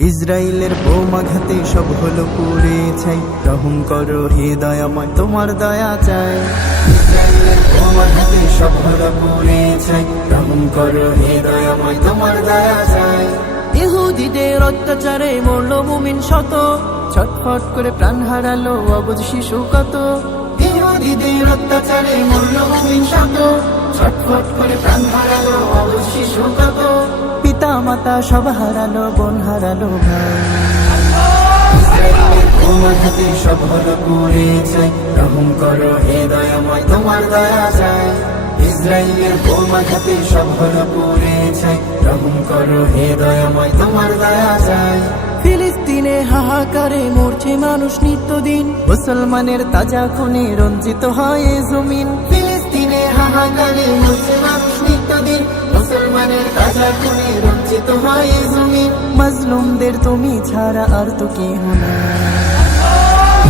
ইসরায়েলের বোমাঘাতে সব হলো পুড়ে ছাই, রহম করো হে দয়াময় তোমার দয়া চাই। ইসরায়েলের বোমাঘাতে সব হলো পুড়ে ছাই, রহম করো হে দয়াময় তোমার দয়া চাই। ইহুদিদের অত্যাচারে মরল মুমিন শত, ছটফট করে প্রাণ হারালো অবুঝ শিশু কত। ইহুদিদের অত্যাচারে মরল মুমিন শত, ছটফট করে প্রাণ হারালো অবুঝ শিশু কত। পিতা মাতা সব হারালো, বোন হারালো ভাই। ইসরায়েলের বোমাঘাতে সব হলো পুড়ে ছাই, রহম করো হে দয়াময় তোমার দয়া চাই। ইসরায়েলের বোমাঘাতে সব হলো পুড়ে ছাই, রহম করো হে দয়াময় তোমার দয়া চাই। ফিলিস্তিনে হাহাকারে মরছে মানুষ নিত্যদিন, মুসলমানের তাজা খুনে রঞ্জিত হয় এ জমিন। ফিলিস্তিনে হাহাকারে মরছে মানুষ নিত্যদিন, মুসলমানের তাজা খুনে রঞ্জিত হয় এ জমিন। মাজলুমদের তুমি ছাড়া আর তো কেহ নাই।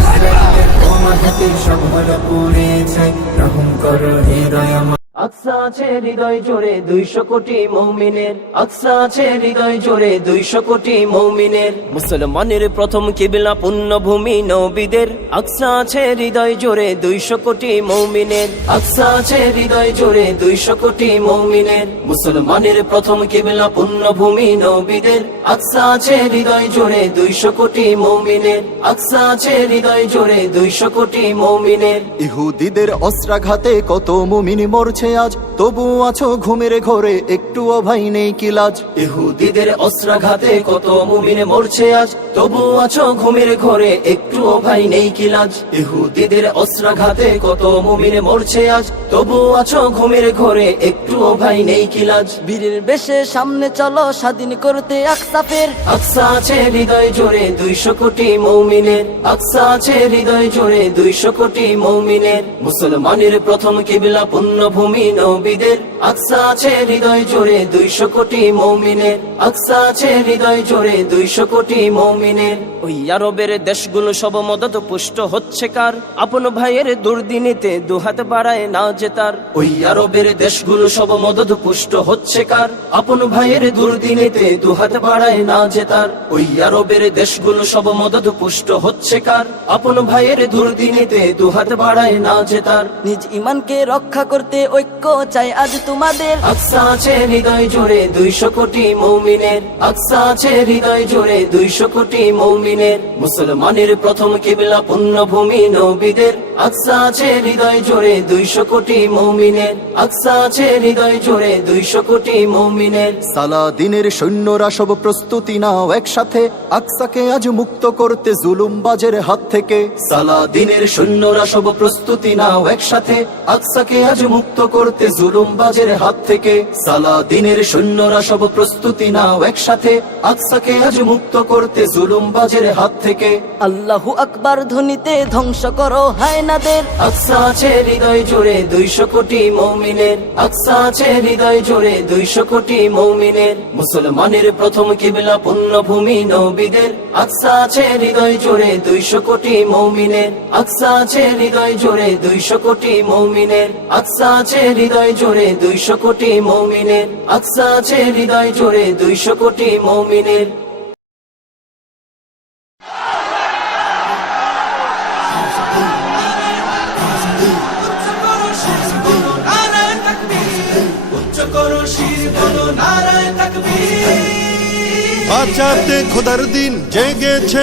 ইসরায়েলের বোমাঘাতে সব হলো পুড়ে ছাই, রহম করো হে দয়াময়। আকসা আছে হৃদয় জোরে 200 কোটি মুমিনের, আকসা আছে হৃদয় জোরে 200 কোটি মুমিনের। মুসলমানের প্রথম কিবলা পুণ্যভূমি নবীদের, আকসা আছে হৃদয় জোরে 200 কোটি মুমিনের, আকসা আছে হৃদয় জোরে 200 কোটি মুমিনের। মুসলমানের প্রথম কিবলা পুণ্যভূমি নবীদের, আকসা আছে হৃদয় জোরে 200 কোটি মুমিনের, আকসা আছে হৃদয় জোরে 200 কোটি মুমিনের। ইহুদিদের অস্ত্রাঘাতে কত মুমিন মরছে আজ, তবু আছো ঘুমের ঘরে একটুও ভাই নেই কি লাজ। ইহুদিদের অস্ত্রাঘাতে কত মুমিন মরছে আজ, তবু আছো ঘুমের ঘরে একটুও ভাই নেই কি লাজ। ইহুদিদের অস্ত্রাঘাতে কত মুমিন মরছে আজ, তবু আছো ঘুমের ঘরে একটুও ভাই নেই কি লাজ। বীরের বেশে সামনে চলো স্বাধীন করতে আকসা ফের, আকসা আছে হৃদয় জোরে 200 কোটি মুমিনের, আকসা আছে হৃদয় জোরে 200 কোটি মুমিনের। মুসলমানের প্রথম কিবলা পুণ্যভূমি নবীদের, আকসা আছে হৃদয় জোরে 200 কোটি মুমিনের, আকসা আছে হৃদয় জোরে 200 কোটি মুমিনের। ওই আরবের দেশগুলো সব মদত পুষ্ট হচ্ছে কার, আপন ভাইয়ের দুর্দিনীতে দুহাত বাড়ায় না জেতার। ওই আরবের দেশগুলো সব মদত পুষ্ট হচ্ছে কার, আপন ভাইয়ের দুর্দিনীতে দুহাত বাড়ায় না জেতার। ওই আরবের দেশগুলো সব মদত পুষ্ট হচ্ছে কার, আপন ভাইয়ের দুর্দিনীতে দুহাত বাড়ায় না জেতার। নিজ ইমানকে রক্ষা করতে ঐক্য চাই আজ তোমাদের, আকসা আছে হৃদয় জোরে 200 কোটি মুমিনের, আকসা আছে হৃদয় জোরে 200 কোটি মুমিনের। মুসলমানের প্রথম কিবলা পুণ্যভূমি নবীদের, আকসা আছে হৃদয় জোরে 200 কোটি মুমিনের, আকসা আছে হৃদয় জোরে 200 কোটি মুমিনের। সালাদিনের সৈন্যরা সব প্রস্তুতি নাও একসাথে, আকসাকে আজ মুক্ত করতে জুলুমবাজের হাত থেকে। সালাদিনের সৈন্যরা সব প্রস্তুতি নাও একসাথে, আকসাকে আজ মুক্ত করতে জুলুমবাজের হাত থেকে। সালাদিনের সৈন্যরা সব প্রস্তুতি নাও একসাথে, আকসাকে আজ মুক্ত করতে জুলুমবাজের হাত থেকে। আল্লাহু আকবার ধ্বনিতে ধ্বংস করো হায়নাদের, আকসা আছে হৃদয় জোরে 200 কোটি মুমিনের, আকসা আছে হৃদয় জোরে 200 কোটি মুমিনের। মুসলমানের প্রথম কিবলা পুণ্যভূমি নবীদের, আকসা আছে হৃদয় জোরে 200 কোটি মুমিনের, আকসা আছে হৃদয় জোরে 200 কোটি মুমিনের, আকসা আছে হৃদয় জোরে 200 কোটি মুমিনের, আকসা আছে হৃদয় জোরে 200 কোটি মুমিনের। বাঁচাতে খোদার দিন জেগেছে